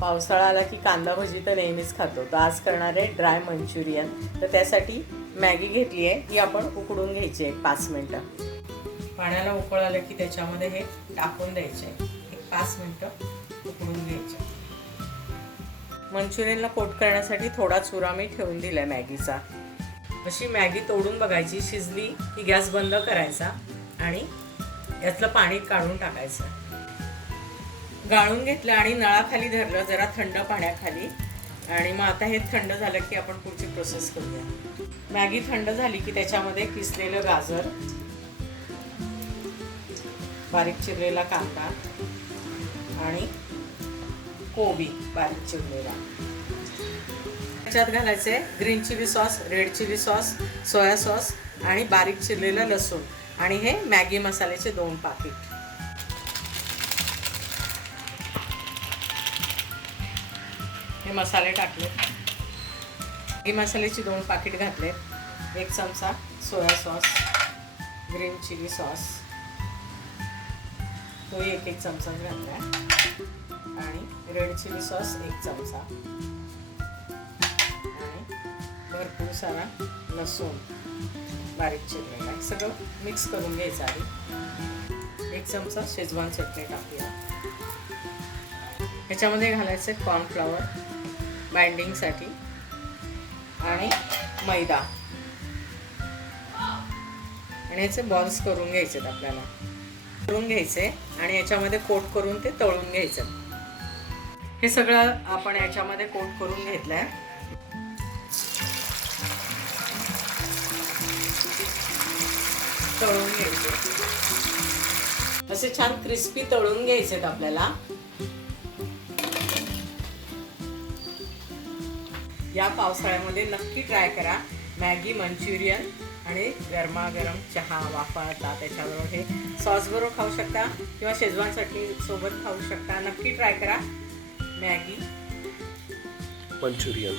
पावसाळा आला की कांदा भजी तर नेहमीच खातो, तर आज करणार आहे ड्राय मंचुरियन. तर त्यासाठी मॅगी घेतली आहे, ही आपण उकडून घ्यायची आहे 5 मिनटं. पाण्याला उकळ आलं की त्याच्यामध्ये हे टाकून द्यायचे, एक 5 मिनटं उकडून घ्यायचे. मंचुरियनला कोट करण्यासाठी थोडा चुरा मी ठेवून दिला आहे मॅगीचा. अशी मॅगी तोडून बघायची, शिजली की गॅस बंद करायचा आणि यातलं पाणी काढून टाकायचं. गाळून घेतलं आणि नळाखाली धरलं जरा थंड पाण्याखाली. आणि मग आता हे थंड झालं की आपण पुढची प्रोसेस करूया. मॅगी थंड झाली की त्याच्यामध्ये किसलेलं गाजर, बारीक चिरलेला कांदा आणि कोबी बारीक चिरलेला. त्याच्यात घालायचे green chili sauce, red chili sauce, soya sauce आणि बारीक चिरलेलं लसूण आणि हे मॅगी मसाल्याचे 2 पाकिट. हे मसाले टाकले. मॅगी मसाल्याची 2 पाकिट घातले. 1 चमचा soya sauce, green chili sauce तो 1 चमचा घातला आणि रेड चिली सॉस 1 चमचा आणि भरपूर सारा लसूण बारीक चिरलेला आहे. सगळं मिक्स करून घ्यायचं आधी. 1 चमचा शेजवान चटणी टाकूया. ह्याच्यामध्ये घालायचं कॉर्नफ्लॉवर बाइंडिंगसाठी आणि मैदा आणि याचे बॉल्स करून घ्यायचे आपल्याला. करून घ्यायचे आणि याच्यामध्ये कोट करून ते तळून घ्यायचं. हे सगळं आपण याच्यामध्ये कोट करून घेतलंय. तळून घ्यायचे असे छान क्रिस्पी तळून घ्यायचे आपल्याला. या पावसाळ्यामध्ये नक्की ट्राय करा मॅगी मंचुरियन आणि गरमागरम चहा वाफाळता त्याच्याबरोबर हे सॉस बरोबर खाऊ शकता किंवा शेजवान चटणी सोबत खाऊ शकता. नक्की ट्राय करा मॅगी मंचुरियन.